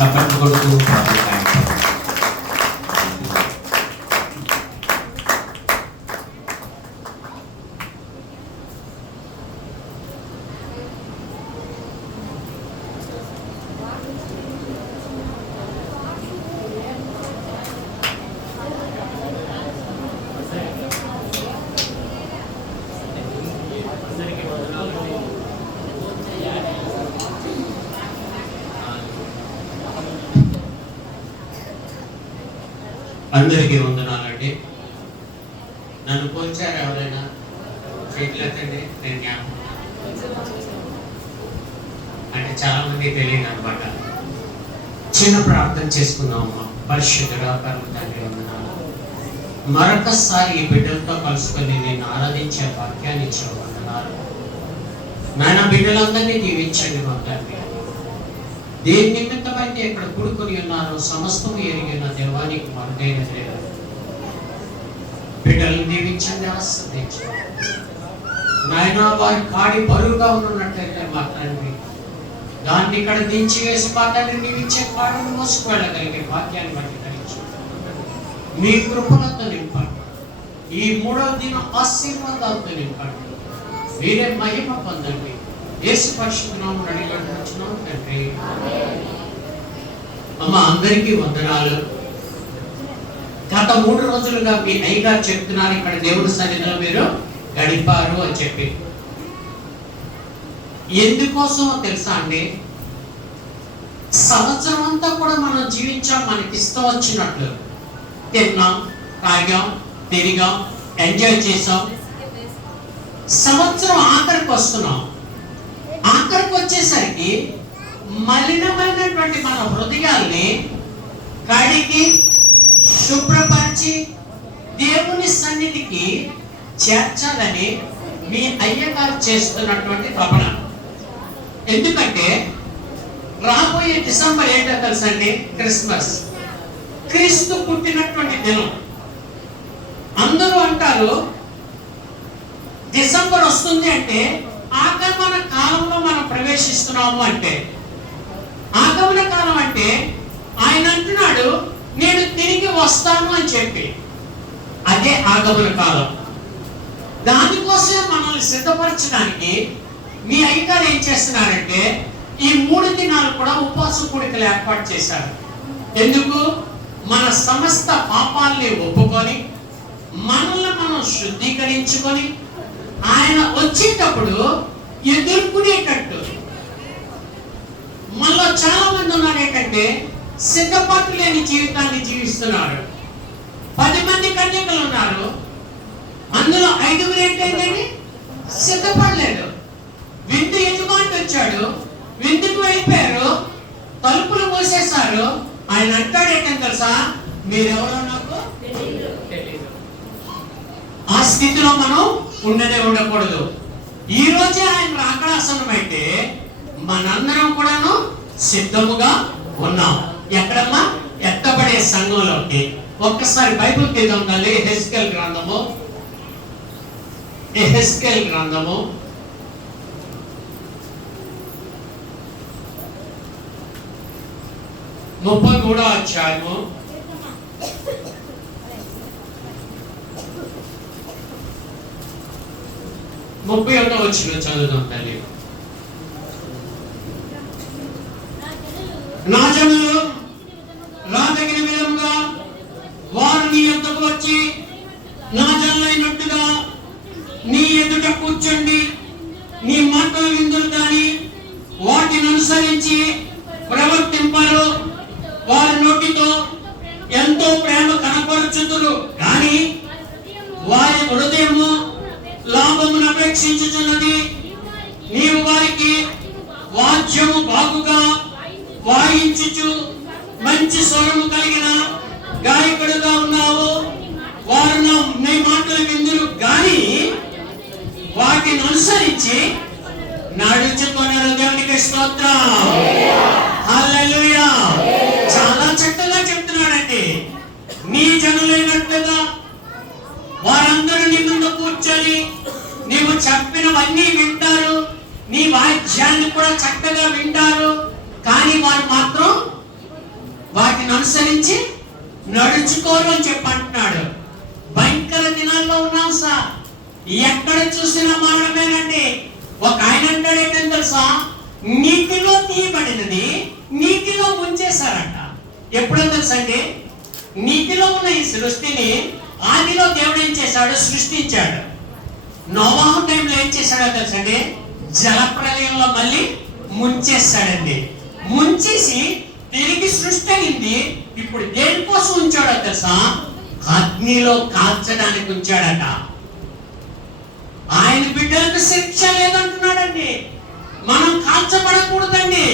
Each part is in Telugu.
చప్పట్లు కొడుతూ అందరికీ వందనాలండి. నన్ను పోల్చారు ఎవరైనా? చేతులెత్తండి. నేను జ్ఞాపకం అంటే చాలా మంది తెలియదు అనమాట. చిన్న ప్రార్థన చేసుకుందామమ్మా. పరిశుద్ధుడా పరమ తండ్రి వందనాలు. మరొకసారి ఈ బిడ్డలతో కలుసుకొని నేను ఆరాధించే వాక్యాన్ని ఇచ్చిన వందనాలు. నాయన బిడ్డలందరినీ దీవించండి మా తండ్రి. దేని నిమిత్తమైతే ఇక్కడ కూడుకొని ఉన్నారో సమస్తము ఎరిగిన దేవానికి మనకైన లేదు. బిడ్డలను దీవించండి, ఆస్వాదించండి నాయన. వారి కాడి బరువుగా ఉన్నట్లయితే మా తండ్రి దాన్ని ఇక్కడ దించి వేసి మా తండ్రి నీవిచ్చే కాడిని మోసుకు వెళ్ళగలిగే భాగ్యాన్ని బట్టి మీ కృపలతో నింపండి. ఈ 3వ దినం ఆశీర్వాదాలతో నింపండి. మీరే మహిమ పొందండి. యేసు పరిశుద్ధ నామమున అడిగినాము తండ్రి. అమ్మ అందరికీ వందనాలు. గత 3 రోజులుగా మీ అయ్యగారు చెప్తున్నారు ఇక్కడ దేవుడి సన్నిధిలో మీరు గడిపారు అని చెప్పి. ఎందుకోసమో తెలుసా అండి? సంవత్సరం అంతా కూడా మనం జీవించాం మనకి ఇష్టం వచ్చినట్లు. తిన్నాం, తాగాం, తిరిగాం, ఎంజాయ్ చేసాం. సంవత్సరం ఆఖరికి వస్తున్నాం. ఆఖరికి వచ్చేసరికి మలినమైనటువంటి మన హృదయాల్ని కడిగి శుభ్రపరిచి దేవుని సన్నిధికి చేర్చాలని మీ అయ్యగారు చేస్తున్నటువంటి తపన. ఎందుకంటే రాబోయే డిసెంబర్ ఏంటో తెలుసండి? క్రిస్మస్. క్రీస్తు పుట్టినటువంటి దినం. అందరూ అంటారు డిసెంబర్ వస్తుంది అంటే ఆగమన కాలంలో మనం ప్రవేశిస్తున్నాము అంటే. ఆగమన కాలం అంటే ఆయన అంటున్నాడు నేను తిరిగి వస్తాను అని చెప్పి. అదే ఆగమన కాలం. దానికోసం మనల్ని సిద్ధపరచడానికి మీ అయ్యగారు ఏం చేస్తున్నారంటే ఈ 3 దినాలు కూడా ఉపవాస కూడికలు ఏర్పాటు చేశారు. ఎందుకు? మన సమస్త పాపాలని ఒప్పుకొని మనల్ని మనం శుద్ధీకరించుకొని ఆయన వచ్చేటప్పుడు ఎదుర్కొనేటట్టు. మనలో చాలా మంది ఉన్నారు ఏంటంటే సిద్ధపాటు లేని జీవితాన్ని జీవిస్తున్నారు. 10 మంది కన్యకలు ఉన్నారు. అందులో 5గురు ఏంటంటే సిద్ధపడలేదు. విందు యజమాని వచ్చాడు, విందుకు వెళ్ళిపోయారు, తలుపులు మూసేశారు. ఆయన అంటాడు ఏంటంటే తెలుసా? మీరెవరో నాకు తెలియదు. ఆ స్థితిలో మనం ఉండకూడదు. ఈ రోజే ఆయన రాకడాసనమైతే మనందరం కూడాను సిద్ధముగా ఉన్నాం. ఎక్కడమ్మా? ఎత్తబడే సంఘంలోకి. ఒక్కసారి బైబిల్ తీద్దాం తల్లి. ఎహెజ్కేలు గ్రంథము 33వ అధ్యాయము 31వ వచనం చదువుదాం తల్లి. నా జనులు రాదగిన విధముగా వారు నీ యొద్దకు వచ్చి నా జనులైనట్టుగా నీ ఎదుట కూర్చోండి. నీ మాటలు విందురు కానీ వాటిని అనుసరించి ప్రవర్తింపరు. వారి నోటితో ఎంతో ప్రేమ కనపరుచుదురు కానీ వారి హృదయము లాభమును అపేక్షించుచున్నది. నీవు వారికి వాద్యము బాగుగా వాయించుచు మంచి స్వరము కలిగిన గాయకుడుగా ఉన్నావు. వారు నీ మాటలు విందురు కానీ వాటిని అనుసరించి నడుచుకొనరు. దేవునికి స్తోత్రం. హల్లెలూయా. చాలా చక్కగా చెప్తున్నాడండి. నీ జనులైనట్లుగా వారందరూ నీ ముందు కూర్చొని నీవు చెప్పినవన్నీ వింటారు. నీ వాయిద్యాన్ని కూడా చక్కగా వింటారు. కానీ వారు మాత్రం అనుసరించి నడుచుకోరు అని చెప్పంటున్నాడు. భయంకర దినాల్లో ఉన్నాం సార్. ఎక్కడ చూసినా మరణమేనండి. ఒక ఆయన అంటాడు ఏంటని తెలుసా, నీటిలో తీయబడినది నీటిలో ముంచేశారంట. ఎప్పుడో తెలుసండి, నీటిలో ఉన్న ఈ సృష్టిని ఆదిలో దేవుడు ఏం చేశాడు, సృష్టించాడు. నోవాహు టైంలో ఏం చేశాడో తెలుసండి, జలప్రలయంలో మళ్ళీ ముంచేస్తాడండి. ముంచేసి తిరిగి సృష్టి అయింది. ఇప్పుడు దేనికోసం ఉంచాడో తెలుసా, అగ్నిలో కాల్చడానికి ఉంచాడట. ఆయన బిడ్డలకు శిక్ష లేదంటున్నాడండి. మనం కాల్చబడకూడదండి.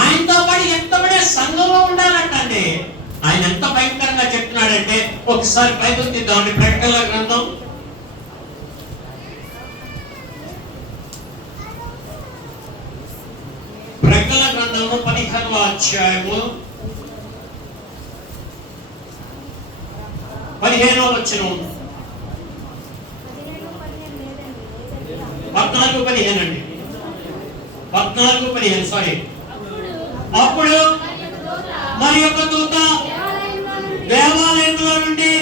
ఆయనతో పాటు ఎంతబడే సంఘంలో ఉండాలంటండి. ఆయన ఎంత భయంకరంగా చెప్తున్నాడంటే, ఒకసారి బైబిల్ తీద్దామండి. ప్రకటనల గ్రంథం 15వ అధ్యాయము 15వ వచనం. 14:15 అండి. 14:15 సారీ. అప్పుడు మరి ఒక దూత దేవాలయంలో నుండి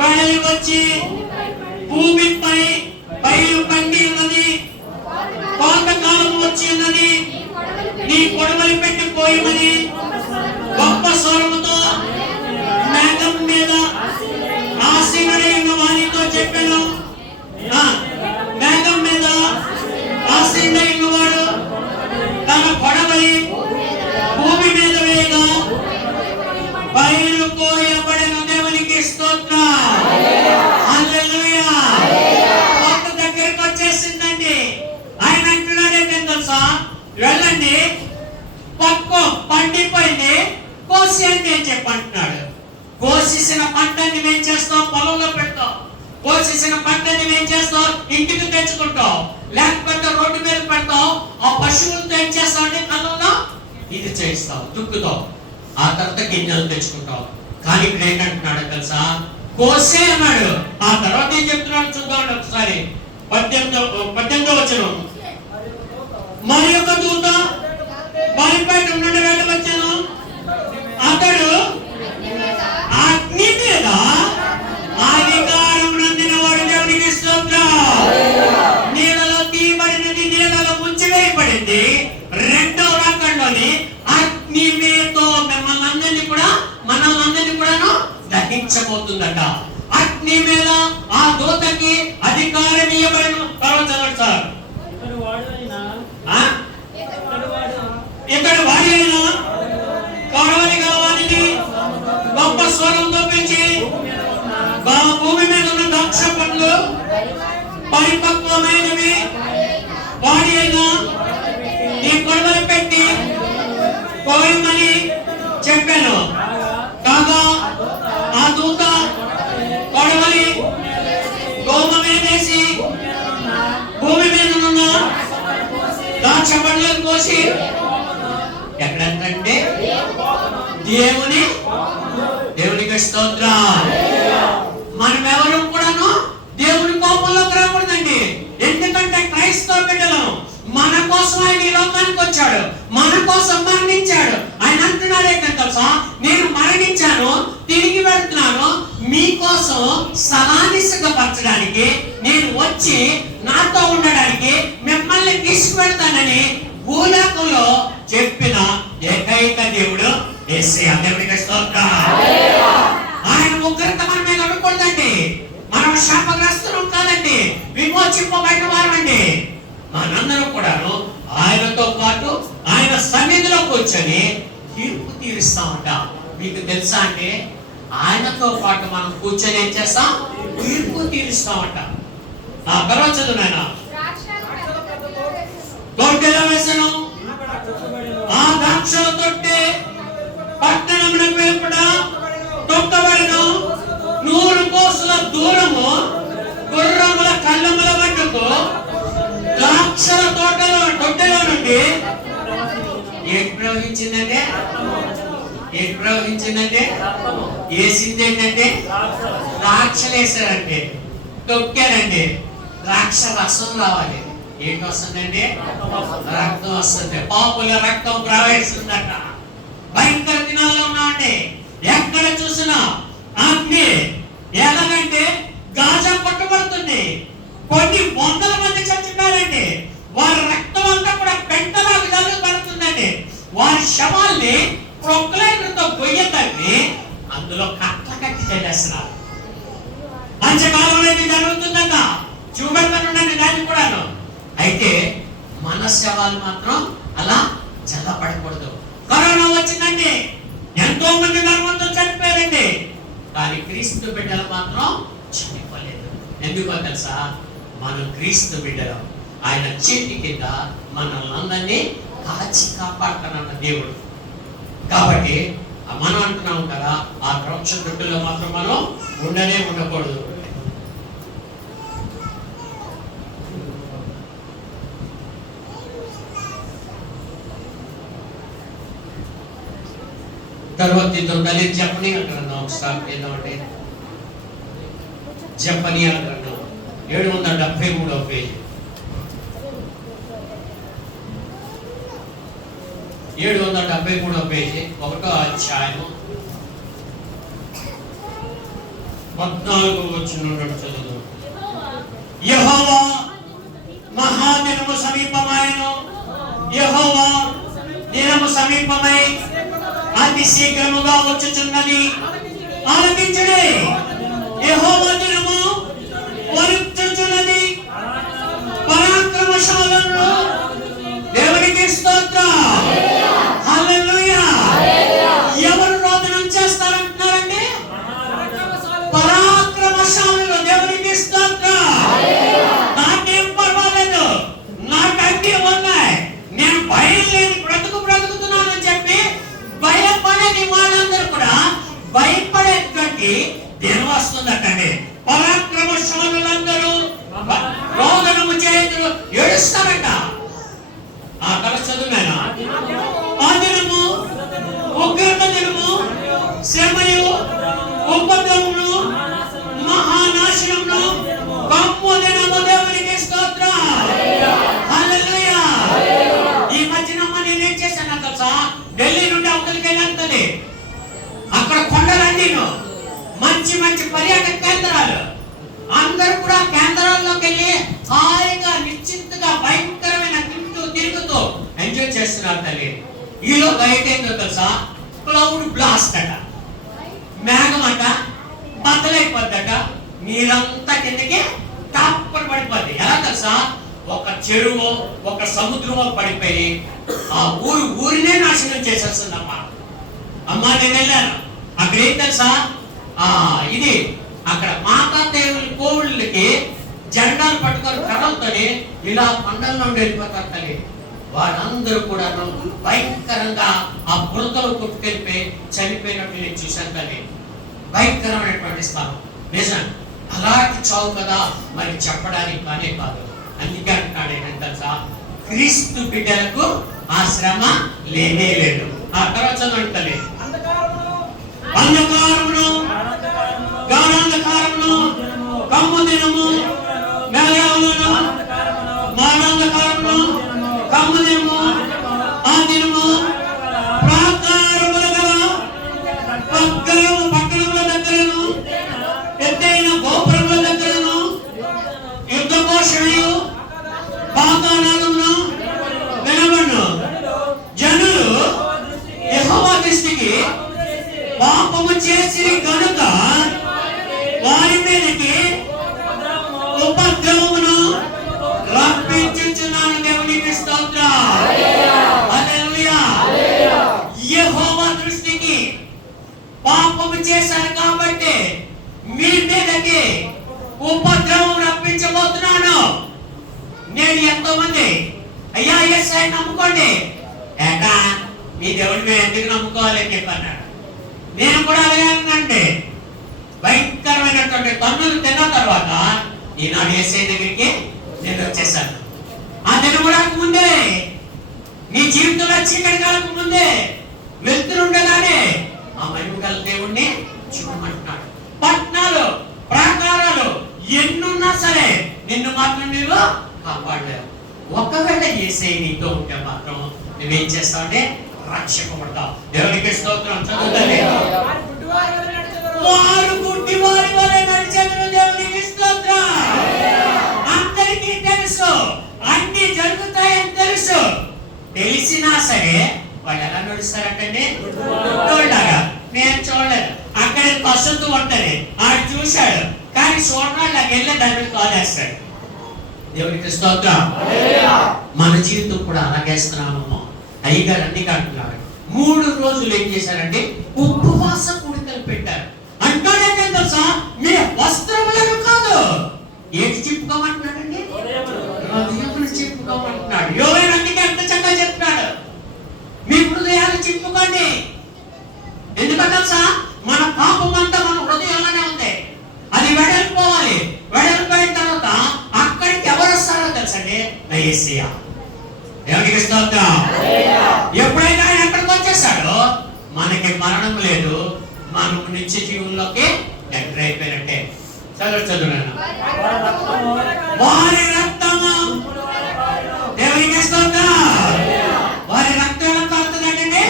వెడలి వచ్చి భూమిపై పైరు పండి ఉన్నది, కోతకాలం వచ్చి ఉన్నది, నీ కొడవలి పెట్టిపోయమని గొప్ప స్వరముతో మేఘం మీద ఆసీనుడైన వానితో చెప్పాను. మేఘం మీద ఆసీనుడైన వాడు తన కొడవలి భూమి మీద వేయగా పైరు కోయబడిన దేవునికి స్తోత్రం. హల్లెలూయా. కోత దగ్గరికి వచ్చేసిందండి. ఆయన అంటున్నాడు ఏంటంటే తెలుసా, వెళ్ళండి, పక్కు పండిపోయింది, కోసేయండి అని చెప్పంటున్నాడు. కోసేసిన పంటని మేము చేస్తాం, పొలంలో పెడతాం. కోసేసిన పంటని మేము చేస్తాం, ఇంటికి తెచ్చుకుంటాం, లేకపోతే రోడ్డు మీద పెడతాం. ఆ పశువులతో ఏం చేస్తామంటే కళ్ళలో ఇది చేస్తాం, దుక్కుతాం, ఆ తర్వాత గింజలు తెచ్చుకుంటాం. కానీ ఇక్కడ ఏంటంటున్నాడు తెలుసా, కోసే అన్నాడు. ఆ తర్వాత ఏం చెప్తున్నాడు చూద్దాం ఒకసారి. 18వ వచనం. మరి ఒక దూత బలిపేట నుండి వెళ్ళి వచ్చాను. అతడు అగ్ని మీద అధికారం నందిన వాడు దేవునికి స్తోత్రం. నీళ్ళలో తీయబడినది నీళ్ళలో ముంచివేయబడింది. రెండవ రాకంలోని అగ్ని మీదతో మనల్ని కూడాను దహించబోతుందట. అగ్ని మీద ఆ దూతకి అధికారం ఇవ్వబడిన తర్వాత సార్, ఇతడు వాడి అయినా కొడవలి గలవానిని గొప్ప స్వరంతో పెంచి భూమి మీద ఉన్న ద్రాక్ష పండ్లు పరిపక్వమైనవి వాడి అయినా నీ కొడవలి పెట్టి కోయమని చెప్పాను. కాగా ఆ దూత కొడవలి గోమ మీదేసి భూమి మీద ఉన్న ద్రాక్ష పండ్లను కోసి ఎక్కడంటే దేవునికి స్తోత్రం. మనం ఎవరు కూడాను దేవుని కోపంలోకి రాకూడదండి. ఎందుకంటే క్రైస్తవ బిడ్డలు మన కోసం ఆయన ఈ లోకానికి వచ్చాడు, మన కోసం మరణించాడు. ఆయన అంటున్నాడే తెలుసా, నేను మరణించాను, తిరిగి వెళ్తున్నాను, మీకోసం స్థలాన్ని సిద్ధపరచడానికి నేను వచ్చి నాతో ఉండడానికి మిమ్మల్ని తీసుకువెళ్తానని భూలోకంలో చెప్పిన ఏకైక దేవుడు యేసయ్య. దేవునికి స్తోత్రం. ఆయన ఉగ్రత మన మీద ఉండకూడదండి. మనం శాపగ్రస్తులం కాదండి, విమోచింపబడిన వారమండి. మనందరం కూడాను ఆయనతో పాటు ఆయన సన్నిధిలో కూర్చొని తీర్పు తీరుస్తామంట. మీకు తెలుసా అంటే ఆయనతో పాటు మనం కూర్చొని ఏం చేస్తాం, తీర్పు తీరుస్తామంట. నా తర్వాత చదువు నాయన. తొట్టెలో వేసను, ఆ ద్రాక్షల తొట్టె పట్టణమునకు వెలుపట తొక్కబడెను. 100 కోసుల దూరము గుర్రముల కళ్ళముల మట్టుకు ద్రాక్షల తొట్టెలో నుండి ఏటి ప్రవహించిందంటే వేసింది ఏంటంటే ద్రాక్షలు వేసారంటే, తొక్కారండి, ద్రాక్ష రసం రావాలి. ఏంటి వస్తుందండి, రక్తం వస్తుంది. పాపుల రక్తం ప్రవహిస్తుందట. భయంకర దినాల్లో ఉన్నాడు చూస్తున్నామండి. ఎక్కడ చూసినా అగ్ని. ఎలాగంటే గాజా కొట్టబడుతుంది. కొన్ని వందల మంది చచ్చిపోయారండి. వారి రక్తం అంతా కూడా పెంటలాగా జరుగుతుందండి. వారి శవాల్ని ప్రొక్లైనర్తో గొయ్యతన్ని అందులో కట్ల కట్టి చేసేస్తున్నారు. అంచకాలంలో ఇది జరుగుతుందన్న చూపెడతానుండండి దాన్ని కూడాను. అయితే మన శవాలు మాత్రం అలా చల్లబడకూడదు. కరోనా వచ్చిందండి, ఎంతో మంది ధర్మంతో చనిపోయారండి. కానీ క్రీస్తు బిడ్డలు మాత్రం చనిపోలేదు. ఎందుకో తెలుసా? మనం క్రీస్తు బిడ్డలు. ఆయన చేతి కింద మనల్ని అందరినీ కాచి కాపాడుతానన్న దేవుడు. కాబట్టి మనం అంటున్నాం కదా, ఆ ద్రాక్ష దొడ్డులో మాత్రం మనం ఉండకూడదు. తర్వాత దళిత జపనీయ గ్రంథం ఒకసారి ఏదంటే జపనీయ గ్రంథం 773వ పేజీ. 773వ పేజీ 1వ అధ్యాయం 14వ వచనం చదువు. యెహోవా మహాదినము సమీపమాయెను. యెహోవా దినము సమీపమై అతి శీఘ్రముగా వచ్చుచున్నది. ఆలకించుడి. యెహోవా దినము వచ్చుచున్నది. పరాక్రమశాలులను దేవునికి స్తోత్రం. హల్లెలూయా. ఎవరు రోదనం చేస్తారంటున్నారండి? పరాక్రమశాలులు. దేవునికి స్తోత్రం. నాకేం పర్వాలేదు, నాకు అన్ని ఉన్నాయి, నేను భయం లేని బ్రతుకుతున్నానని చెప్పి భయపడని వాళ్ళందరూ కూడా భయపడేటువంటి దినం వస్తుందటండి. పరాక్రమశాలులందరూ రోదనము చేతులు ఏడుస్తారట. ఆ కథ చదువునా? ఆ దినము ఉగ్రత దినము, శ్రమయు, ఉపద్రవమును, మహానాశనమును, కమ్ము దినము. దేవునికి స్తోత్రం. హల్లెలూయా. ఈ మధ్యన నేనేం చేశాను తెలుసా? ఢిల్లీ నుండి అవతలికి వెళ్ళాలి. అక్కడ కొండలన్నీ మంచి మంచి పర్యాటక కేంద్రాలు. అందరూ కూడా కేంద్రాల్లోకి వెళ్ళి హాయిగా నిశ్చింతగా భయంకరమైన తిరుగుతూ ఎంజాయ్ చేస్తున్నారు తల్లి. ఈలో బయట ఏంటో తెలుసా? క్లౌడ్ బ్లాస్ట్ అట. మేఘం అట బద్దలైపోద్దట. నీరంతా కిందకి టాప్పని పడిపోద్ది. ఎలా తెలుసా? ఒక చెరువు, ఒక సముద్రమో పడిపోయి ఆ ఊరినే నాశనం చేసేస్తుందమ్మా. అమ్మా నేను వెళ్ళాను. అక్కడ ఏం తెలుసా? ఇది అక్కడ మాతాదేవుని కోవుళ్ళకి జెండాలు పట్టుకొని కర్రలతోని ఇలా కొండల నుండి వెళ్ళిపోతారు తల్లి. వారందరూ కూడా భయంకరంగా ఆ బురదలో కొట్టుకెళ్ళిపోయి చనిపోయినట్టు నేను చూశాను తల్లి. భయంకరమైనటువంటి స్థానం. నిజం, అలాంటి చావు కదా మరి చెప్పడానికి కానే కాదు. అందుకే అంటున్నాడు ఏంటంటే తెలుసా? క్రీస్తు బిడ్డలకు ఆ శ్రమ లేనే లేదు. ఆ తర్వాత చదవండి. అంధకారమును, గాఢాంధకారమును, కమ్ము దినము, మేఘములను, మానాంధకారమును, కమ్ము దినము, ఆ దినము ప్రాకారముల గల పట్టణముల దగ్గరను, ఎత్తైన గోపురముల దగ్గరను, యుద్ధ ఘోషణయు, పాతాళమును వినబడును. జనులు యెహోవా దృష్టికి పాపము చేసి కనుక వారి మీదకి ఉపద్రవమును రప్పించుచున్నాను. దేవునికి స్తోత్రం. హల్లెలూయా. యెహోవా దృష్టికి పాపము చేశారు కాబట్టి మీ మీదకి ఉపద్రవం రప్పించబోతున్నాను. నేను ఎంతో మంది అయ్యా యేసయ్య నమ్ముకోండి, ఏకా మీ దేవుడిని మేము ఎందుకు నమ్ముకోవాలని చెప్పన్నాడు. నేను కూడా అలాగే భయంకరమైనటువంటి తన్నులు తిన్న తర్వాత ఈనాడు యేసయ్య దగ్గరికి నేను వచ్చేసాను. ఆ దినం కూడా ముందే నీ జీవితంలో చీకటి కాలకు ముందే వెళ్తుండగానే ఆ మహిమగల దేవుణ్ణి చూడమంటున్నాడు. పట్టణాలు, ప్రాకారాలు ఎన్నున్నా సరే నిన్ను మాత్రం నీవు కాపాడలేవు. ఒకవేళ యేసయ్య నీతో ఉంటే మాత్రం నువ్వేం చేస్తావంటే రక్షింపబడతావు. దేవునికి స్తోత్రం. చదువుతానే తెలిసినా సరే వాళ్ళు ఎలా నడుస్తారంటే గుడ్డోళ్ళగా. నేను చూడలేదు, అక్కడ కసుతూ ఉంటది, ఆడు చూశాడు, కానీ చూడడానికి వెళ్ళి దాని మీద కాదేస్తాడు. దేవునికి స్తోత్రం. మన జీవితం కూడా అలాగేస్తున్నామమ్మా. అయ్యగారు అన్ని అంటున్నారు. 3 రోజులు ఏం చేశారంటే ఉపవాస కూడికలు పెట్టారు. అంటాడంటే తెలుసా, మీ వస్త్రములను కాదు, ఏంటి చెప్పుకోమంటున్నాడండి? హృదయములు చెప్పుకోమంటున్నాడు. యోవేలు అందుకే అంత చక్కగా చెప్తున్నాడు, మీ హృదయాలు చెప్పుకోండి. ఎందుకంటే తెలుసా, మన పాపం అంతా మన హృదయంలోనే ఉంది. అది వెడలిపోవాలి. వెడలిపోయిన తర్వాత అక్కడికి ఎవరు వస్తారో తెలుసండి, నా యేసయ్య. దేవునికి స్తోత్రం. ఎప్పుడైనా ఆయన ఎక్కడికి వచ్చేసాడో మనకి మరణం లేదు, మనం నిత్య జీవుల్లోకి ఎంటర్ అయిపోయినట్టే. చదువున్నాను. వారి రక్తము, దేవునికి స్తోత్రం. వారి రక్తం ఎలా కారుతుందంటే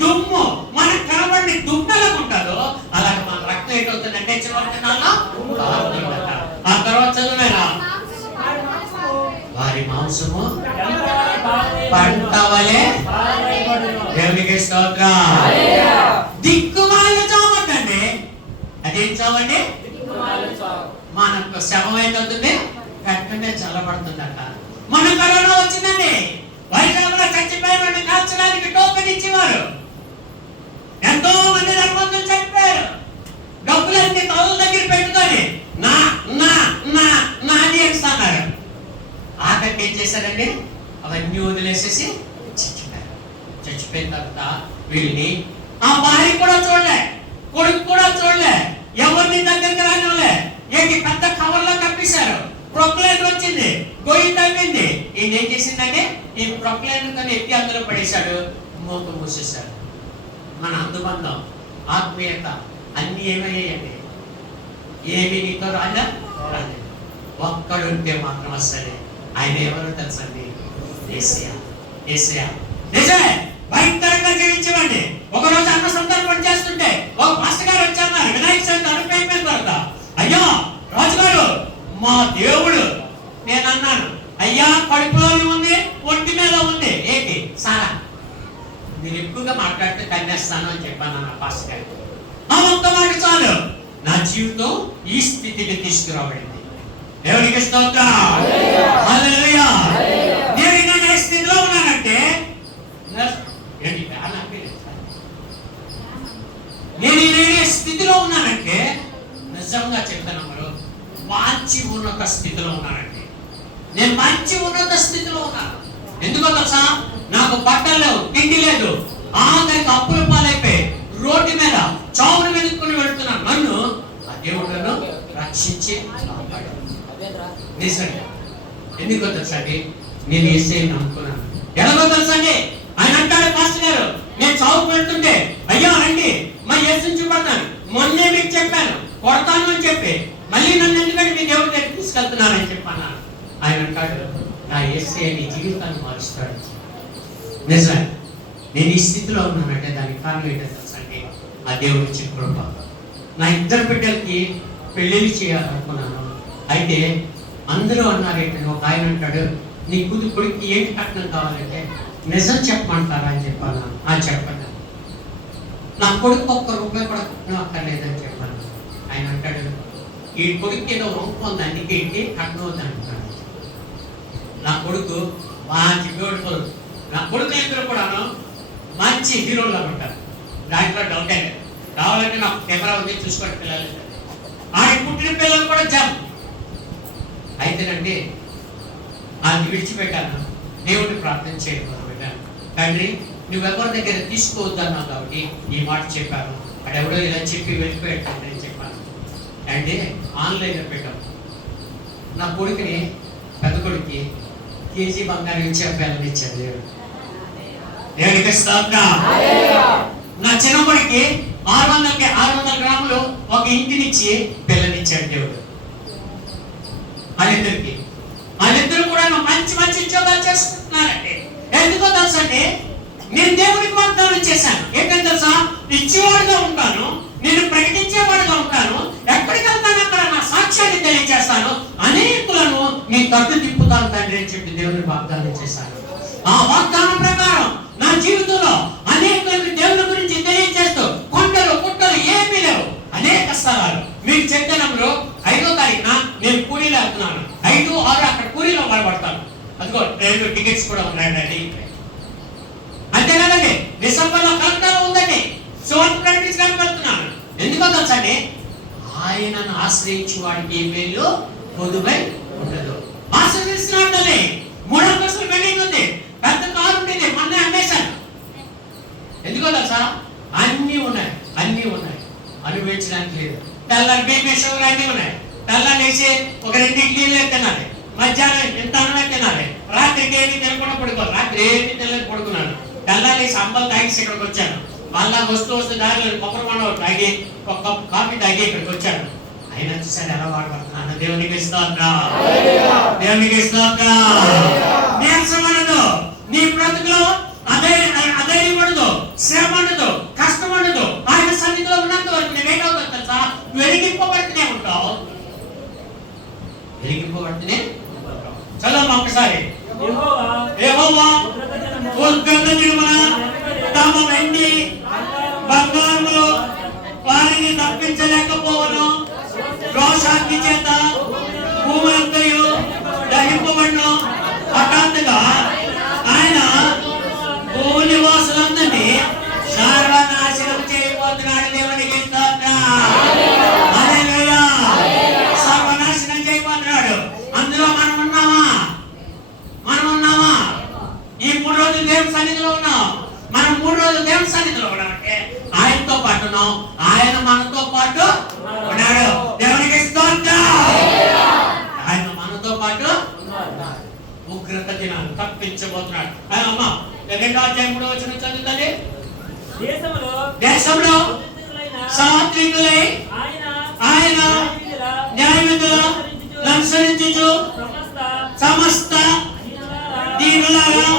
దుమ్ము, మనకు కనబడి దుమ్ము ఎలా ఉంటుందో అలాగే మన రక్తం ఏంటవుతుందంటే చివరి దినాల్లో కారుతుందట. ఆ తర్వాత చదువులేరా, వారి మాంసము పంట వలె, దేవునికి స్తోత్రం. దిక్కుమాల చావద్దండి. అదేం చావండి? మనకు శవం ఏంటవుతుంది, వెంటనే చల్లబడుతుందట. మన కరోనా వచ్చిందండి, వైజాగ్లో చచ్చిపోయిన కాల్చడానికి టోకెన్ ఇచ్చేవారు. ఎంతో మంది ధర్మంతులు చనిపోయారు. డబ్బులన్నీ తల దగ్గర పెట్టుకొని నా నా నా నా అని ఏడుస్తున్నారు. ఆఖరికి ఏం చేశారండి, అవన్నీ వదిలేసేసి చచ్చిపోయారు. చచ్చిపోయిన తర్వాత వీళ్ళని ఆ భార్య కూడా చూడలే, కొడుకు కూడా చూడలే, ఎవరిని దగ్గరికి రానివ్వలే. ఏంటి పెద్ద కవర్లో కప్పేశారు. ప్రొక్లైనర్ వచ్చింది, గొయ్యి తగ్గింది. ఈయన ఏం చేసిందంటే ఈ ప్రొక్లైనర్ ఎత్తి అందులో పడేశాడు, మూత మూసేశాడు. మన అందుబంధం, ఆత్మీయత అన్ని ఏమయ్యాయండి? ఏమి నీతో రాలేదు. ఒక్కడుంటే మాత్రం వస్తుంది. ఆయన ఎవరు తెలుసండి? యేసయ్య. యేసయ్య నిజమే, భయంకరంగా జీవించేవాడిని. ఒకరోజు అన్న సందర్భం చేస్తుంటే ఒక పాస్టర్ గారు వచ్చారు. వినాయక చవితి అనుకైపోయిన తర్వాత, అయ్యా రాజుగారు మా దేవుడు. నేను అన్నాను, అయ్యా కడుపులోనే ఉంది, ఒంటి మీద ఉంది, ఏంటి సారా? మీరు ఎక్కువగా మాట్లాడితే కన్నేస్తాను అని చెప్పాను నా పాస్టర్ గారికి. ఆ ఒక్క మాట చాలు, నా జీవితం ఈ స్థితికి తీసుకురాబడింది. దేవునికి స్తోత్రం. హల్లెలూయా. నేను ఏ స్థితిలో ఉన్నానంటే, నేను ఏ స్థితిలో ఉన్నానంటే నిజంగా చెప్తాను, మంచి ఉన్నత స్థితిలో ఉన్నానండి. నేను మంచి ఉన్నత స్థితిలో ఉన్నాను. ఎందుకో తెలుసా, నాకు బట్టలు లేవు, తిండి లేదు, ఆఖరికి అప్పుల పాలైపోయి రోడ్డు మీద చావును వెతుక్కుని వెళ్తున్నాను. నన్ను ఆ దేవుడు రక్షించి నిజంగా. ఎందుకో తెలుసండి, నేను యేసయ్యని నమ్ముకున్నాను. ఎలాగో తెలుసండి, ఆయన అంటాడు పాస్టర్ గారు, నేను చావుకు వెళ్తుంటే అయ్యా రండి మా యేసుని చూపడతాను, మొన్నే మీకు చెప్పాను కొడతాను అని చెప్పి మళ్ళీ నన్ను ఎందుకంటే మీ దేవుడి దగ్గర తీసుకెళ్తున్నానని చెప్పాను. ఆయన అంటాడు, నా యేసయ్య నీ జీవితాన్ని మారుస్తాడు. నిజమే, నేను ఈ స్థితిలో ఉన్నానంటే దానికి కారణం ఏంటో తెలుసండి, ఆ దేవుడు ఇచ్చిన కృప. నా 2 బిడ్డలకి పెళ్ళిళ్ళు చేయాలనుకున్నాను. అయితే అందరూ అన్నారు ఏంటంటే, ఒక ఆయన అంటాడు, నీ కొడుకు ఏంటి కట్నం కావాలంటే నిజం చెప్పమంటారా అని చెప్పాను. చెప్పండి, నా కొడుకు ₹1 కూడా కట్నం అక్కర్లేదని చెప్పాను. ఆయన అంటాడు, ఈ కొడుకు ఏదో రూపం ఉంది అందుకే ఏంటి కట్నం వద్దు అంటున్నాడు. నా కొడుకు మంచి బ్యూటిఫుల్, నా కొడుకు ఇద్దరు కూడాను మంచి హీరోలు ఉంటారు, దాంట్లో డౌటే లేదు. కావాలంటే నాకు కెమెరా ఉంది చూసుకోండి పిల్లలు. ఆయన పుట్టిన పిల్లలు కూడా జమ్. అయితేనండి ఆయన విడిచిపెట్టాను, దేవుడిని ప్రార్థన చేయడం మొదలుపెట్టాను. తండ్రి నువ్వెవరి దగ్గర తీసుకోవద్దన్నావు కాబట్టి ఈ మాట చెప్పాను. అడెవడో ఇలా చెప్పి వెళ్ళిపోయాడు తండ్రి అని చెప్పాను. అంటే ఆన్లైన్లో పెట్టాను. నా కొడుకుని పెద్ద కొడుక్కి కేజీ బంగారం ఇచ్చి అబ్బాయిని ఇచ్చాడు దేవుడు. దేవుడికి స్తోత్రం. నా చిన్న కొడుక్కి 600 గ్రాములు ఒక ఇంటినిచ్చి పిల్లనిచ్చాడు దేవుడు. వాళ్ళిద్దరు కూడా మంచి మంచి ఉద్యోగాలు చేసుకుంటున్నారండి. ఎందుకో తెలుసా అండి, నేను దేవుడికి వాగ్దానం చేశాను. ఏంటంటే తెలుసా, ఇచ్చేవాడుగా ఉంటాను, నేను ప్రకటించేవాడుగా ఉంటాను, ఎక్కడికి వెళ్తాను అక్కడ నా సాక్ష్యాన్ని తెలియజేస్తాను, అనేకులను నీ తట్టు తిప్పుతాను తండ్రి అని చెప్పి దేవుడిని వాగ్దానం చేశాను. ఆ వాగ్దానం ప్రకారం నా జీవితంలో అనేకులకు దేవుని గురించి తెలియజేస్తూ కొండలు పుట్టలు ఏమీ లేవు, అనేక స్థలాలు. మీకు చెప్తానంలో 5వ తారీఖున నేను పూరీలో వెళ్తున్నాను. 5, 6 అక్కడ పూరీలో వాడబడతాను. అదిగో రైల్వే టికెట్స్ కూడా ఉన్నాయండి. అంతే కదండి, డిసెంబర్లో కలెక్టర్ ఉందండి. సువార్త ప్రకటించడానికి వెళ్తున్నాను. ఎందుకో తెలుసండి, ఆయనను ఆశ్రయించి వాడికి ఏ మేలు పొదుపై ఉండదు. ఆశ్రయిస్తున్నాడు తల్లి. 3 అంతస్తుల బిల్డింగ్ ఉంది, పెద్ద కారు ఉండేది, మొన్న అమ్మేశాను. ఎందుకో తెలుసా, అన్నీ ఉన్నాయి, అన్నీ ఉన్నాయి, అనుభవించడానికి లేదు. తెల్లారి బేమేశ్వరు అన్నీ ఉన్నాయి. తెల్లారి వేసి ఒక 2 ఇడ్లీలే తినాలి, మధ్యాహ్నం ఇంత అన్నమే తినాలి, రాత్రికి ఏమి తినకుండా పడుకోవాలి. రాత్రి ఏమి తినలేదు, పడుకున్నాను. తెల్లారి వేసి అంబలు తాగేసి ఇక్కడికి వచ్చాను. మళ్ళా వస్తూ దారిలో కొబ్బరి మండ తాగి ఒక కప్ కాఫీ తాగి ఇక్కడికి వచ్చాను. అయినా చూసారు ఎలా వాడబడుతున్నాను. దేవునికి ఇస్తాను, దేవునికి ఇస్తాను. నీరసం ఉండదు నీ బ్రతుకులో, అధైర్యం ఉండదు, శ్రమ ఉండదు, కష్టం ఉండదు. ఆయన సన్నిధిలో ఉన్నంత వరకు నువ్వేటవుతావు తెలుసా, వెలిగింపబడుతూనే ఉంటావు, వెలిగింపబడుతూనే. చదవమ్మా ఒకసారి. యెహోవా ఉగ్రత దినమున తమ వెండి బంగారములో వారిని తప్పించలేకపోవను. రోషాగ్ని చేత భూమంతయు దహింపబడును. హఠాత్తుగా ఆయన భూనివాసులందరినీ సర్వనాశనం చేయబోతున్నాడు. దేవునికి స్తోత్రం. హల్లెలూయా. సర్వనాశనం చేయబోతున్నాడు. అందులో మనం ఉన్నామా? మనం ఉన్నామా? ఈ 3 రోజులు దేవుని సన్నిధిలో ఉన్నాం. మనం 3 రోజులు దేవుని సన్నిధిలో ఉన్నామంటే ఆయనతో పాటు ఉన్నాం, ఆయన మనతో పాటు ఉన్నాడు. దేవునికి స్తోత్రం. ఆయన మనతో పాటు ఉగ్రత దినాన్ని తప్పించబోతున్నాడు. అమ్మ 2వ అధ్యాయం 3వ వచనం చదువుతుంది. దేశంలో సాత్వికులై ఆయన న్యాయవిధులను అనుసరించుచు సమస్త దీనులారా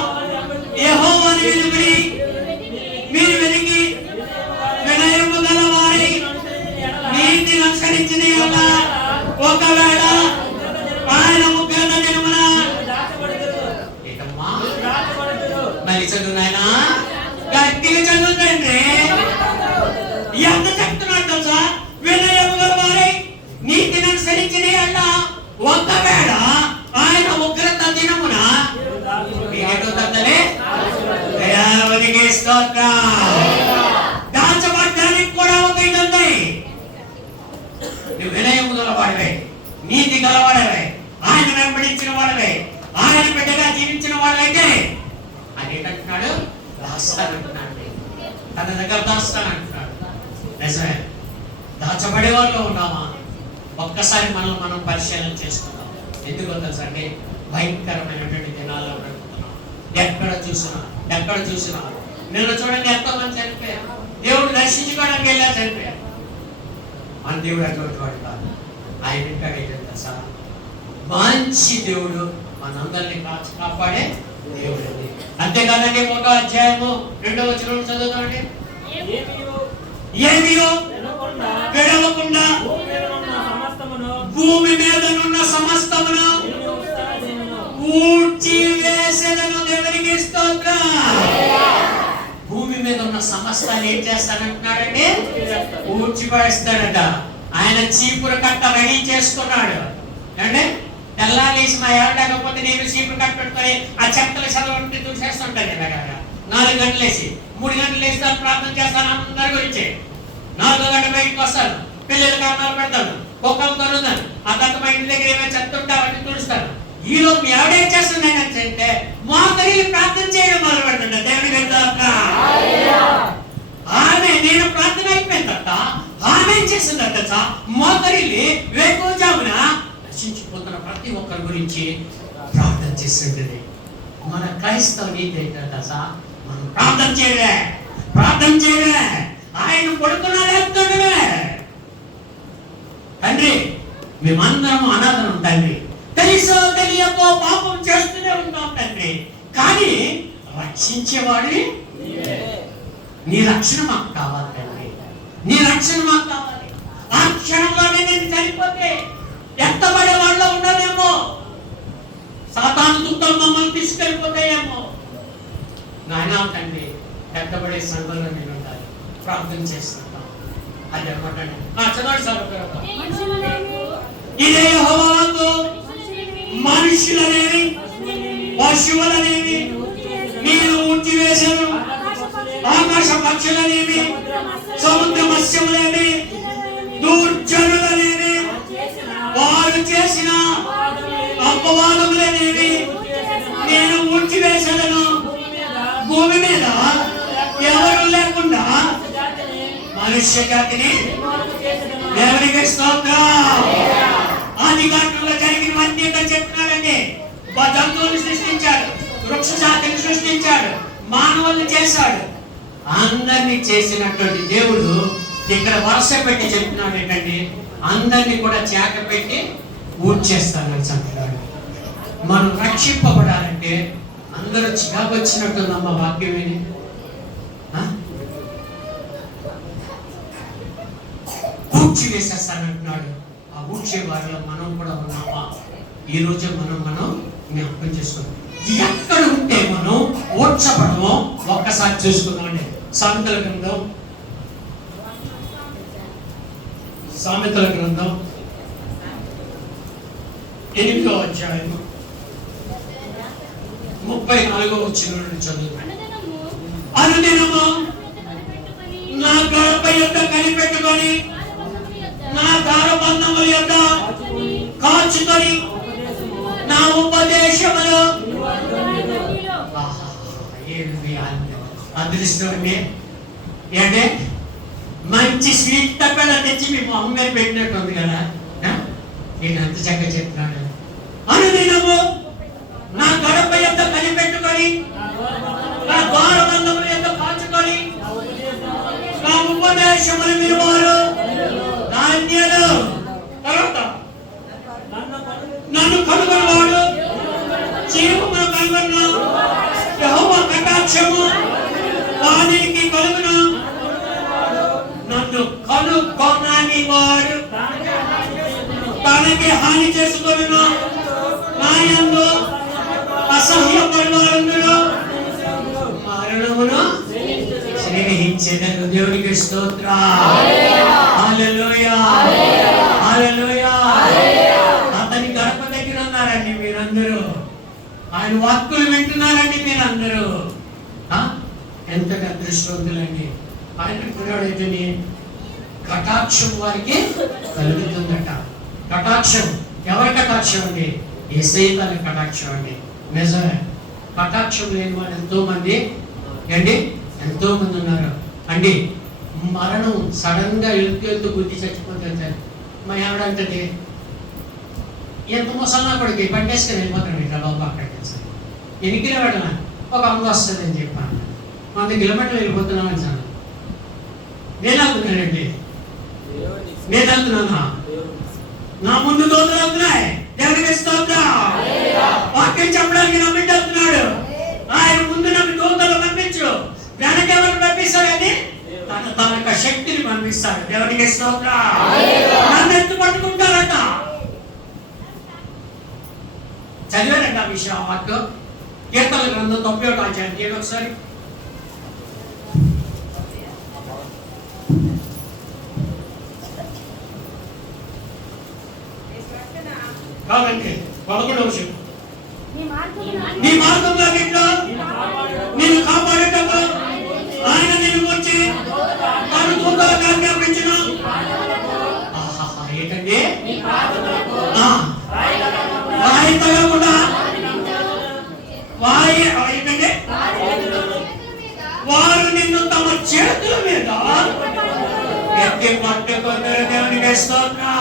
యెహోవాను వెలుగుడి మీరు వెలిగి వినయము గల వారి నీతిని అనుసరించిన యెడల ఒకవేళ ఆయన ఉగ్రత దినమున మళ్ళీ చదువు నాయనా, గట్టిగా చదువుతండి. ఎంత చెప్తున్నాడు తెలుసా, వినయము గల వారి నీతిని అనుసరించిన యెడల ఒకవేళ ఆయన ఉగ్రత దినమున దాచబడ్డానికి కూడా ఒక ఇది ఉంది. నువ్వు వినయము గలవాడవే, నీతి గలవాడవే, ఆయన వెంబడించిన వాడవే, ఆయన బిడ్డగా జీవించిన వాడైతే ఆయన ఏంటంటున్నాడు, దాస్తానంటున్నాడు. తన దగ్గర దాస్తానంటున్నాడు. నిజమే, దాచబడే వాళ్ళు ఉన్నామా? ఒక్కసారి మనం పరిశీలన చేసుకుందాం. ఎందుకో తెలుసండి, భయంకరమైనటువంటి దినాల్లో నడుపుతున్నాం. ఎక్కడ చూసినా నిన్న చూడండి, ఎంతో మంది చనిపోయారు. దేవుడు దర్శించుకోవడానికి వెళ్ళా చనిపోయారు. మన దేవుడు అటువంటి వాడు కాదు. ఆయన ఇంటాడైతే తెలుసా, మంచి దేవుడు, మనందరినీ కాపాడే దేవుడు. అంతేకాదండి, 1వ అధ్యాయము 2వ వచనం చదువుతామండి. ఏమియో విడవకుండా భూమి మీద ఉన్న సమస్తమును ఊడ్చి వేసేదను. దేవునికి స్తోత్రం. భూమి మీద ఉన్న సమస్తాన్ని ఏం చేస్తానంటున్నాడండి, ఊడ్చి పడేస్తాడట. ఆయన చీపురు కట్ట రెడీ చేసుకున్నాడు. అంటే తెల్లారేసి మా ఎవరు లేకపోతే నేను చీపురు కట్ట పెట్టుకొని ఆ చెత్తలు చదవంటే చూసేస్తుంటాను. ఇలాగా 4 గంటలు వేసి 3 గంటలు వేస్తాను, ప్రార్థన చేస్తాను అందరి గురించి. 4వ గంట బయటకు వస్తాను, పిల్లలు కర్మాలు పెడతాను, కుక్కం కలుగుతాను. ఆ తర్వాత మా ఇంటి దగ్గర ఏమైనా చెత్త ఉంటే అవన్నీ తుడుస్తాను. ఈలో మీ ఆవిడేం చేస్తుందని అంటే మోకరిల్లి ప్రార్థన చేయడం మొదలు పెడుతుంటా. దేవుని ఆమె నేను ప్రార్థన అయిపోయిన తర్వాత ఆమె ఏం చేస్తుందట, మోకరిల్లి వేకువజామున నశించిపోతున్న ప్రతి ఒక్కరి గురించి ప్రార్థన చేస్తుంటది. మన క్రైస్తవ నీతి ఏంటంటే మనం ప్రార్థన చేయలే, ఆయన కొడుకున్నా లేపుతుండవే. తండ్రి మేమందరం అనాథనం తండ్రి, తెలుసో తెలియకో పాపం చేస్తూనే ఉంటాం తండ్రి, కానీ రక్షించేవాడి నీ రక్షణ మాకు కావాలి తండ్రి, నీ రక్షణ మాకు కావాలి. ఆ క్షణంలోనే నేను చనిపోతే ఎత్తబడే వాళ్ళలో ఉండదేమో, సాతాను దుఃఖం మమ్మల్ని తీసుకెళ్ళిపోతాయేమో. నాయన తండ్రి పెద్దబడే సంఘంలో నేను ఉండాలి, ప్రార్థన చేస్తున్నాం. అది అనమాట. చదవండి సార్. ఇదే యెహోవా వాక్కు, మనుషులనేవి పశువులనేవి నేను ఉంచివేశాను, ఆకాశ పక్షులనేవి సముద్ర మత్స్యములేవి దుర్జనులనేవి వారు చేసిన అపవాదములనేవి నేను ఉంచివేశాను. భూమి మీద ఎవరు లేకుండా మనుష్య జాతిని దేవునికి స్తోత్రం. ఆదికాండంలో జరిగినవన్నీ ఇక్కడ చెప్తున్నాడండి. జంతువులు సృష్టించాడు, వృక్ష జాతిని సృష్టించాడు, మానవుల్ని చేశాడు. అందరినీ చేసినటువంటి దేవుడు ఇక్కడ వరుస పెట్టి చెప్తున్నాడు ఏంటండి, అందరినీ కూడా చేక పెట్టి ఊడ్చేస్తానని చెప్తున్నాడు. మనం రక్షింపబడాలంటే అందరూ చికాకు వచ్చినట్టు నమ్మ వాక్యం విని ఊడ్చి వేసేస్తానంటున్నాడు. ఆ ఊడ్చే వారిలో మనం కూడా ఉన్నామా? ఈ రోజు మనం జ్ఞాపకం చేసుకోండి. ఎక్కడ ఉంటే మనం ఓడ్చబడమో ఒక్కసారి చూసుకుందామండి. సామెతల గ్రంథం 8వ అధ్యాయం 34వ వచనం నుండి చదువు. అనుదినము నా గడప యొద్ద కనిపెట్టుకొని నా దారబంధముల యొద్ద కాచుకొని నా ఉపదేశములు అదృష్టం ఏంటే మంచి స్వీట్ తప్పేలా తెచ్చి మీ మొహం మీద పెట్టినట్టు ఉంది కదా. నేను అంత చక్కగా చెప్తున్నాను. అనుదినము నా గడప యొద్ద కనిపెట్టుకొని నా ద్వారబంధముల యొద్ద కాచుకొని నా ఉపదేశములు వినువారు ధాన్యులు. తర్వాత నన్ను కనుగొనవాడు జీవమును కనుగొను, యెహోవా కటాక్షము వానికి కలుగును. నన్ను కనుగొనని వాడు తనకి హాని చేసుకొనును, నా యందు అసహ్యపడువారందరూ మరణమును స్నేహించెదరు. దేవునికి స్తోత్రం. హల్లెలూయా, హల్లెలూయా. అతని గడప దగ్గర ఉన్నారండి మీరందరూ, ఆయన వాక్కులు వింటున్నారండి మీరందరూ. ఎంతటి అదృష్టవంతులండి. ఆయన పిల్లడైతే కటాక్షం వారికి కలుగుతుందట. కటాక్షం ఎవరి కటాక్షం అండి? యేసయ్య కటాక్షం అండి. నిజమే. కటాక్షం లేని వాళ్ళు ఎంతో మంది అండి, ఎంతో మంది ఉన్నారు అండి. మరణం సడన్ గా వెళ్తూ గుద్ది చచ్చిపోతే మా ఆవిడంతది ఎంత ముసలినా కొడుకు పట్టేసుకొని వెళ్ళిపోతాడు. ఇట్లా బాబు అక్కడికి సార్ ఎన్నికలే వెళ్ళినా ఒక అమ్మ వస్తుంది అని చెప్పాను. 100 కిలోమీటర్లు వెళ్ళిపోతున్నామని సార్ నేను అనుకున్నానండి. నేను అనుకున్నానా నా ముందు దోతలు అవుతున్నాయి. దేవుడికి స్తోత్రం. వాక్యం చెప్పడానికి నా బిడ్డ అవుతున్నాడు. ఆయన ముందు నన్ను దోతలు పంపించు, వెనక ఎవరు పంపిస్తాడని తన యొక్క శక్తిని పంపిస్తాడు. దేవుడికి స్తోత్రం. నన్ను ఎత్తు పట్టుకుంటారట. చదివారంట ఆ విషయం. వాక్యం కీర్తన గ్రంథం 91వ అధ్యాయం ఒకసారి. కాబట్టి 11వ వచనం. నీ మార్గంలో నిన్ను కాపాడేటప్పుడు ఆయన నిన్ను వచ్చి తన దూతలకు ఆజ్ఞాపించును. ఏంటండి? వాయి తగలకుండా ఏంటంటే వారు నిన్ను తమ చేతుల మీద ఎత్తి పట్టుకుంటారు. దేవునికి స్తోత్రం.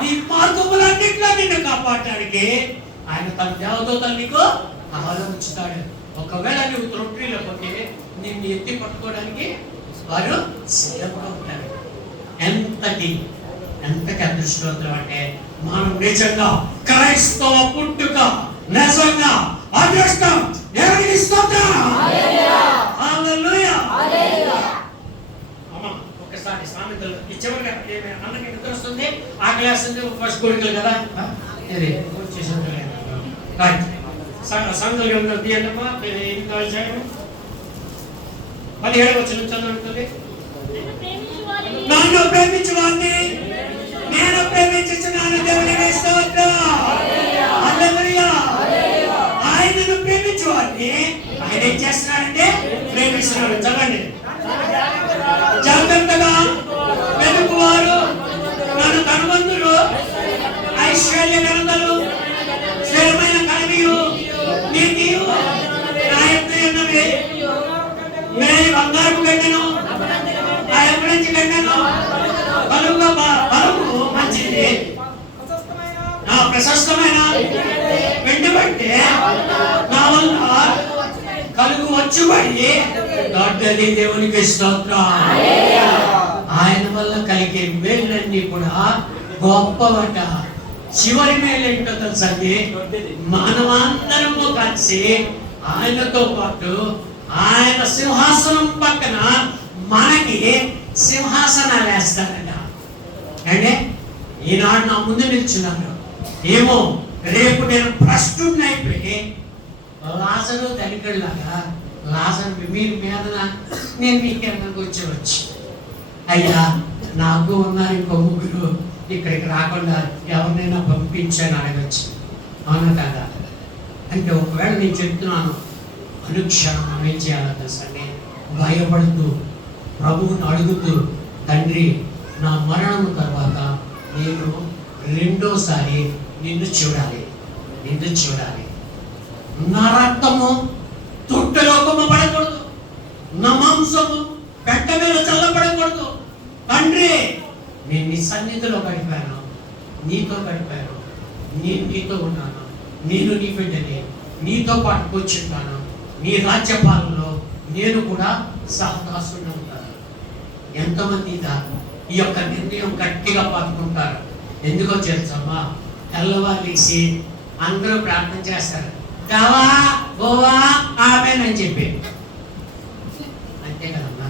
నీ మార్గములన్నింటిలో నిన్ను కాపాడటానికి ఆయన తన దేవదూతలు నీకు ఆలోచిస్తాడు. ఒకవేళ నువ్వు త్రొట్టిలోకి నిన్ను ఎత్తి పట్టుకోవడానికి వారు సిద్ధంగా ఉంటారు. ఎంతటి అదృష్టవంతులు అంటే మనం నిజంగా క్రైస్తవ పుట్టుక నిజంగా అదృష్టం. దేవునికి స్తోత్రం. హల్లెలూయా. అమ్మ ఒకసారి సామెతలు ఇచ్చేవారుగా అన్నకి నిద్ర వస్తుంది, ఆకలి వేస్తుంది, ఫస్ట్ కోరికలు కదా. సంఘాలు గ్రంథం తీయండమ్మా. 17వ చదువుతుంది. నన్ను ప్రేమించు వారిని నేను ప్రేమించుచున్నాను. దేవునికి స్తోత్రం. హల్లెలూయా. ఆయనను ప్రేమించు వారిని ఆయన ఏం చేస్తున్నాడంటే ప్రేమిస్తున్నాడు. చదవండి. జాగ్రత్తగా వెతుకువారు నన్ను కనుగొందురు. ఐశ్వర్యకరతలు స్థిరమైన కలిమియు నీతియు నా యొక్క ఉన్నవి. నేను బంగారు గడ్డను ఆ యొక్క నుంచి గడ్డను బలుగు మంచిది. ప్రశస్తమైన వెండి బట్టే నా వల్ల కలుగు వచ్చుబడి దొడ్డది. దేవునికి స్తోత్రం. ఆయన వల్ల కలిగే మేళ్ళన్నీ కూడా గొప్పవట. చివరి మేలేంటో తెలుసండి, మనమందరము కలిసి ఆయనతో పాటు ఆయన సింహాసనం పక్కన మనకి సింహాసనాలు వేస్తారట. అంటే ఈనాడు నా ముందు నిల్చున్నాను, ఏమో రేపు నేను భ్రష్టుడిని అయిపోయి లాజరు ధనికుడిలాగా లాజరు మీరు మీదన నేను మీకేమన్నా కూర్చోవచ్చు. అయ్యా నాకు ఉన్నారు ఇంకో ముగ్గురు, ఇక్కడికి రాకుండా ఎవరినైనా పంపించాను అడగచ్చు. అవునా కదా? అంటే ఒకవేళ నేను చెప్తున్నాను, అనుక్షణం ఏం చేయాలో తెలుసండి, భయపడుతూ ప్రభువుని అడుగుతూ, తండ్రి నా మరణము తర్వాత నేను రెండోసారి నిన్ను చూడాలి. నా రక్తము తొట్టెలో కొమ్మబడకూడదు, నా మాంసము పెట్ట మీద చల్లబడకూడదు. తండ్రి నేను నీ సన్నిధిలో గడిపాను, నీతో గడిపాను, నేను నీతో ఉన్నాను, నేను నీ బిడ్డని, నీతో పాటు కూర్చుంటాను, నీ రాజ్యపాలనలో నేను కూడా సహదాసుని ఉంటాను. ఎంతమంది ఈ యొక్క నిర్ణయం గట్టిగా పట్టుకుంటారు? ఎందుకో తెలుసమ్మా, తెల్లవారులేసి అందరూ ప్రార్థన చేస్తారు, దేవా గోవా ఆమెనని చెప్పి. అంతే కదమ్మా.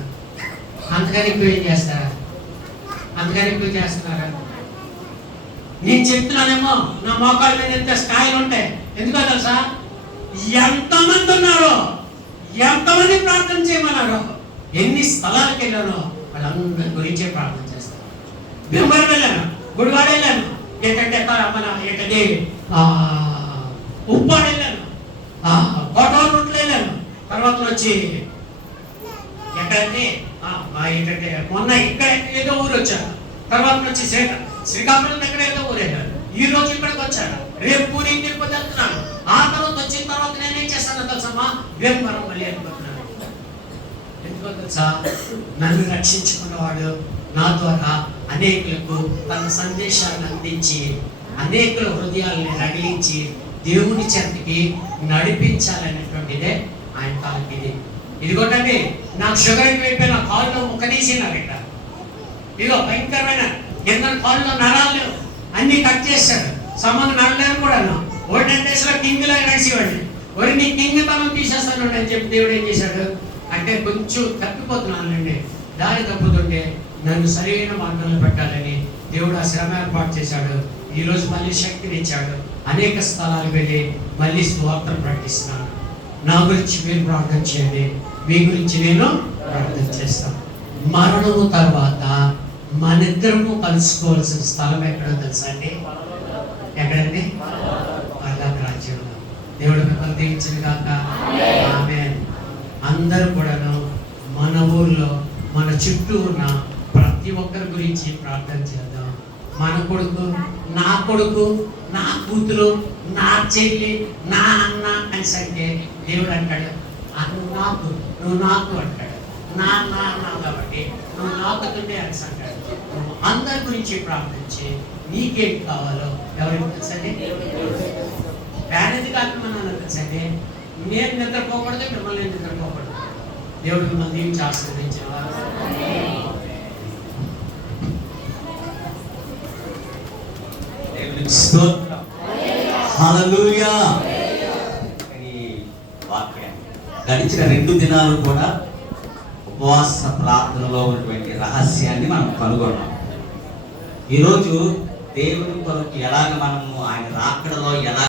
అందుకని ఎక్కువ ఏం చేస్తారా? చేస్తున్నారా? నేను చెప్తున్నానేమో నా మోకాళ్ళ మీద ఎంత స్థాయిలు ఉంటాయి. ఎందుకో తెలుసా? ఎంతమంది ఉన్నారో, ఎంతమంది ప్రార్థన చేయమన్నారో, ఎన్ని స్థలాలకు వెళ్ళానో వాళ్ళందరి గురించే ప్రార్థన చేస్తాను. భీమవరం వెళ్ళాను, గుడివాడ వెళ్ళాను, ఏంటంటే మన ఏంటంటే ఉప్పాడు వెళ్ళాను, కోటూరు వెళ్ళాను, తర్వాత వచ్చి ఎక్కడంటే ఏంటంటే మొన్న ఇక్కడ ఏదో ఊరు వచ్చాను, తర్వాత వచ్చి శ్రీకాకుళం దగ్గర ఏదో ఊరు వెళ్ళాను, ఈ రోజు ఇక్కడికి వచ్చాను, రేపు పూరి తిరుపతి వెళ్తున్నాను. ఆ తర్వాత వచ్చిన తర్వాత నేనేం చేస్తానో తెలుసమ్మా, భీమవరం మళ్ళీ వెళ్ళిపోతున్నాను. ఎందుకో తెలుసా? నన్ను రక్షించుకున్నవాడు నా ద్వారా అనేకులకు తన సందేశాలను అందించి అనేకుల హృదయాలను రగిలించి దేవుని చెంతకి నడిపించాలనేటువంటిదే ఆయన కాలం. ఇదిగోటండి, నాకు షుగర్ ఎక్కువైపోయి నా కాళ్ళలో ముక్క తీసినారు. ఇక్కడ ఇదిగో భయంకరమైన కింద కాళ్ళలో నరాలు అన్ని కట్ చేశాడు. సంబంధం నడలేరు కూడా. ఓల్డెన్ డేస్ లో కింగ్ లాగా నడిచేవాడిని. ఒరి నీ కింగ్ తనం తీసేస్తాను అని చెప్పి దేవుడు ఏం చేశాడు అంటే, కొంచెం తప్పిపోతున్నానండి, దారి తప్పుతుంటే నన్ను సరైన మార్గంలో పెట్టాలని దేవుడు ఆ శ్రమ ఏర్పాటు చేశాడు. ఈ రోజు మళ్ళీ శక్తిని ఇచ్చాడు. అనేక స్థలాలకు వెళ్ళి మళ్ళీ స్వార్థం ప్రకటిస్తున్నాను. నా గురించి మీరు ప్రార్థన చేయండి, మీ గురించి నేను ప్రార్థన చేస్తాను. మరణము తర్వాత మనిద్దరము కలుసుకోవాల్సిన స్థలం ఎక్కడో తెలుసా అండి? ఎక్కడండి? పరలోక రాజ్యంలో. దేవుడు మిమ్మల్ని దీవించును గాక. ఆమేన్. అందరూ కూడాను మన ఊర్లో మన చుట్టూ ఉన్న ప్రతి ఒక్కరి గురించి ప్రార్థన చేద్దాం. మన కొడుకు, నా కూతురు, నా చెల్లి, నా అన్న అని అంటే దేవుడు అంటాడు, నువ్వు నాకు అంటాడు. నా అన్నావు కాబట్టి నువ్వు నాకుతుండే అని అంటాడు. నువ్వు అందరి గురించి ప్రార్థించి నీకేంటి కావాలో ఎవరికి తెలుసండి? వ్యాధి కాకుండా తెలుసండి. నేను నిద్రపోకూడదు, మిమ్మల్ని నిద్రపోకూడదు. దేవుడు మిమ్మల్ని దీవించి ఆశీర్వదించేవారు. హల్లెలూయా. గడిచిన 2 దినాలు కూడా ఉపవాస ప్రార్థనలో ఉన్నటువంటి రహస్యాన్ని మనం కనుగొన్నాం. ఈరోజు దేవుని కొరకు ఎలాగ మనము ఆయన రాకడలో ఎలా